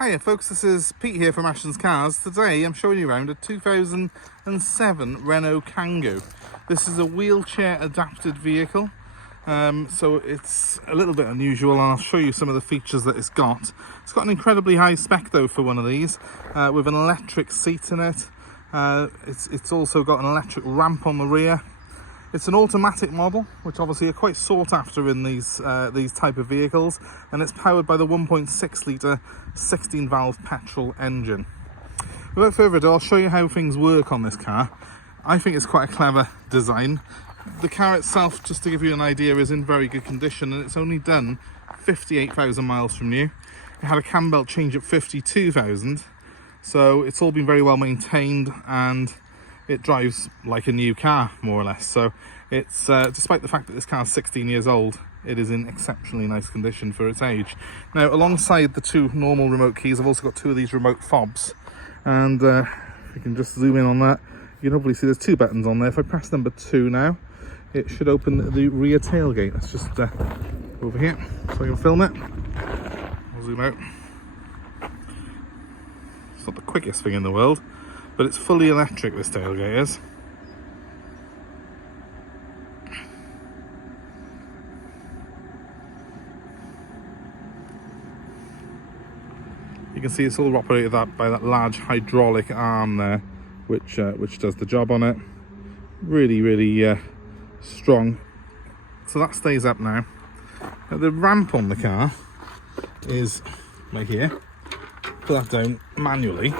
Hiya folks, this is Pete here from Ashton's Cars. Today I'm showing you around a 2007 Renault Kangoo. This is a wheelchair adapted vehicle, so it's a little bit unusual, and I'll show you some of the features that it's got. It's got an incredibly high spec though for one of these, with an electric seat in it. It's also got an electric ramp on the rear. It's an automatic model, which obviously are quite sought after in these type of vehicles, and it's powered by the 1.6 litre 16 valve petrol engine. Without further ado, I'll show you how things work on this car. I think it's quite a clever design. The car itself, just to give you an idea, is in very good condition, and it's only done 58,000 miles from new. It had a CAMBELT change at 52,000, so it's all been very well maintained, and it drives like a new car, more or less. So it's despite the fact that this car is 16 years old, it is in exceptionally nice condition for its age. Now, alongside the two normal remote keys, I've also got two of these remote fobs, and if you can just zoom in on that, you can hopefully see there's two buttons on there. If I press number 2 now, it should open the rear tailgate. Let's just over here so I can film it. I'll zoom out. It's not the quickest thing in the world, but it's fully electric, this tailgate is. You can see it's all operated by that large hydraulic arm there, which does the job on it. Really strong. So that stays up now. Now the ramp on the car is right here. Put that down manually.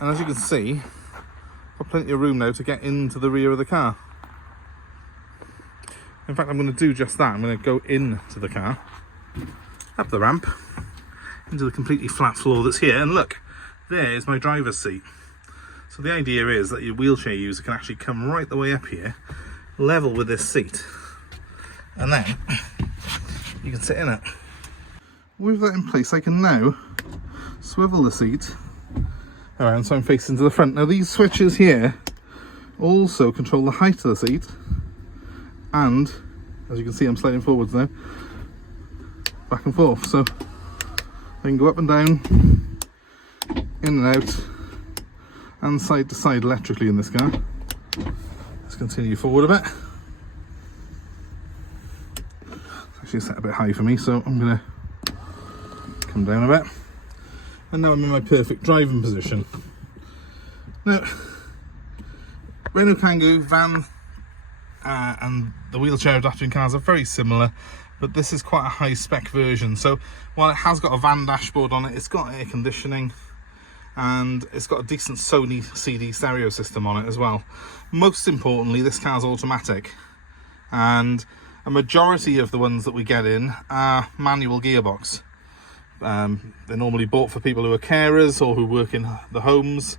And as you can see, I've got plenty of room now to get into the rear of the car. In fact, I'm going to do just that. I'm going to go into the car, up the ramp, into the completely flat floor that's here. And look, there's my driver's seat. So the idea is that your wheelchair user can actually come right the way up here, level with this seat, and then you can sit in it. With that in place, I can now swivel the seat around so I'm facing to the front. Now these switches here also control the height of the seat, and as you can see, I'm sliding forwards now, back and forth, so I can go up and down, in and out, and side to side electrically in this car. Let's continue forward a bit. It's actually set a bit high for me, so I'm going to come down a bit. And now I'm in my perfect driving position. Now, Renault Kangoo van and the wheelchair adapting cars are very similar, but this is quite a high spec version. So while it has got a van dashboard on it, it's got air conditioning, and it's got a decent Sony CD stereo system on it as well. Most importantly, this car's automatic, and a majority of the ones that we get in are manual gearbox. They're normally bought for people who are carers or who work in the homes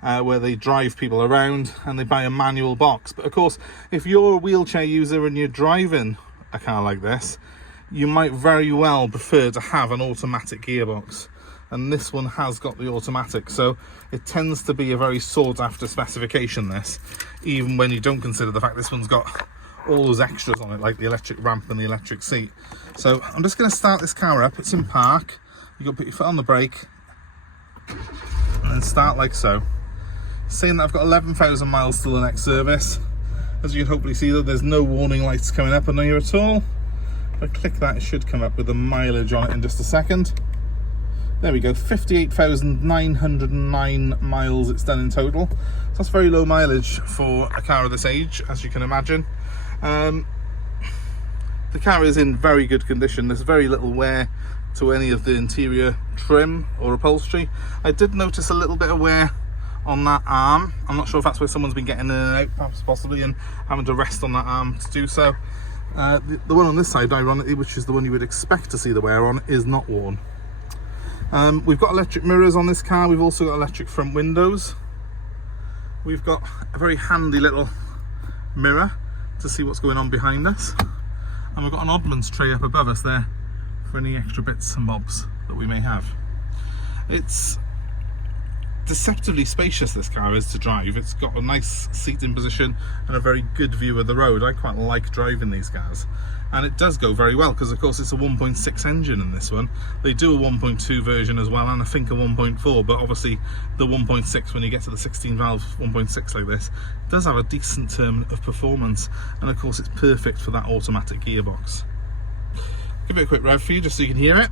where they drive people around, and they buy a manual box. But of course, if you're a wheelchair user and you're driving a car like this, you might very well prefer to have an automatic gearbox, and this one has got the automatic, so it tends to be a very sought after specification, this, even when you don't consider the fact this one's got all those extras on it, like the electric ramp and the electric seat. So I'm just going to start this car up. It's in park. You've got to put your foot on the brake and then start like so. Saying that I've got 11,000 miles till the next service. As you can hopefully see, though, there's no warning lights coming up on here at all. If I click that, it should come up with the mileage on it in just a second. There we go, 58,909 miles it's done in total. So that's very low mileage for a car of this age, as you can imagine. The car is in very good condition. There's very little wear to any of the interior trim or upholstery. I did notice a little bit of wear on that arm. I'm not sure if that's where someone's been getting in and out, perhaps possibly, and having to rest on that arm to do so. The one on this side, ironically, which is the one you would expect to see the wear on, is not worn. We've got electric mirrors on this car. We've also got electric front windows. We've got a very handy little mirror to see what's going on behind us, and we've got an oddments tray up above us there for any extra bits and bobs that we may have. It's deceptively spacious, this car is, to drive. It's got a nice seating position and a very good view of the road. I quite like driving these cars. and it does go very well because of course it's a 1.6 engine in this one. They do a 1.2 version as well, and I think a 1.4, but obviously the 1.6, when you get to the 16 valve 1.6 like this, does have a decent term of performance, and of course it's perfect for that automatic gearbox. Give it a quick rev for you just so you can hear it.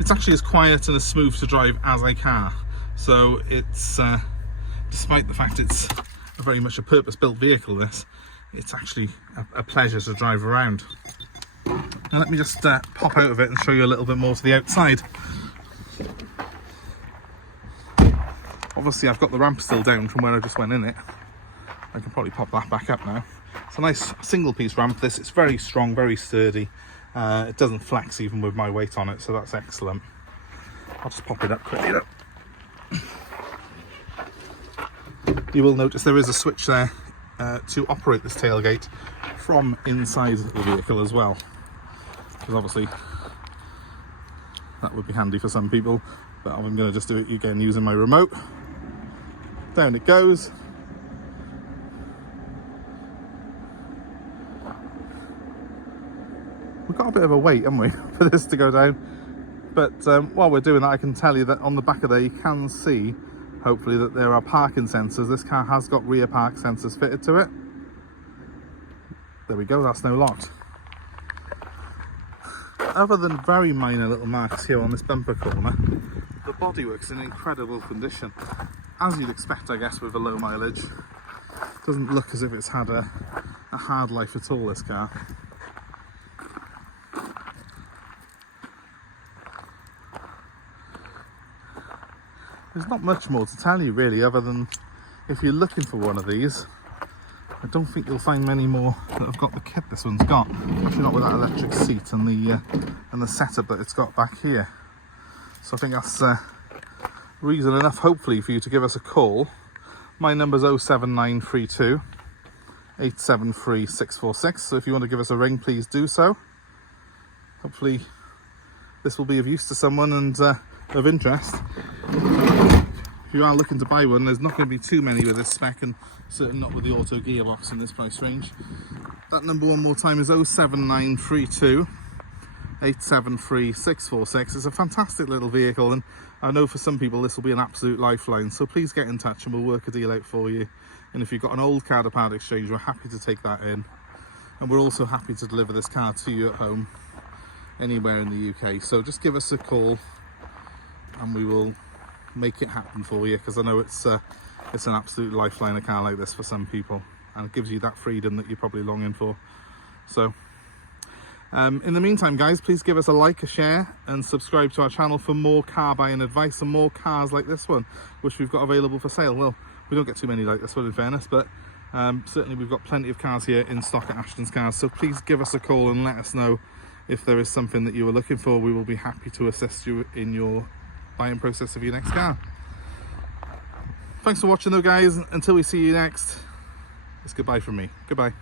It's actually as quiet and as smooth to drive as a car, so it's despite the fact it's very much a purpose-built vehicle, it's actually a pleasure to drive around. Now let me just pop out of it and show you a little bit more to the outside. Obviously I've got the ramp still down from where I just went in it. I can probably pop that back up now. It's a nice single piece ramp this, it's very strong, very sturdy. It doesn't flex even with my weight on it, so that's excellent. I'll just pop it up quickly though. You will notice there is a switch there to operate this tailgate from inside the vehicle as well, because obviously that would be handy for some people, but I'm going to just do it again using my remote. Down it goes. We've got a bit of a wait, haven't we, for this to go down, but while we're doing that, I can tell you that on the back of there you can see hopefully that there are parking sensors. This car has got rear park sensors fitted to it. There we go, that's now locked. Other than very minor little marks here on this bumper corner, the bodywork's in incredible condition, as you'd expect I guess with a low mileage. Doesn't look as if it's had a hard life at all, this car. There's not much more to tell you really, other than if you're looking for one of these, I don't think you'll find many more that have got the kit this one's got, especially not with that electric seat and the setup that it's got back here. So I think that's reason enough hopefully for you to give us a call. My number's 07932 873 646, so if you want to give us a ring, please do so. Hopefully this will be of use to someone and of interest. If you are looking to buy one, there's not going to be too many with this spec, and certainly not with the auto gearbox in this price range. That number one more time is 07932 873 646. It's a fantastic little vehicle, and I know for some people this will be an absolute lifeline, so please get in touch and we'll work a deal out for you. And if you've got an old car to part exchange, we're happy to take that in, and we're also happy to deliver this car to you at home anywhere in the UK. So just give us a call and we will make it happen for you, because I know it's an absolute lifeline, a car like this for some people, and it gives you that freedom that you're probably longing for. So in the meantime guys, please give us a like, a share and subscribe to our channel for more car buying advice and more cars like this one which we've got available for sale. Well, we don't get too many like this one in fairness, but certainly we've got plenty of cars here in stock at Ashton's Cars, so please give us a call and let us know if there is something that you are looking for. We will be happy to assist you in your buying process of your next car. Thanks for watching though guys. Until we see you next, it's goodbye from me. Goodbye.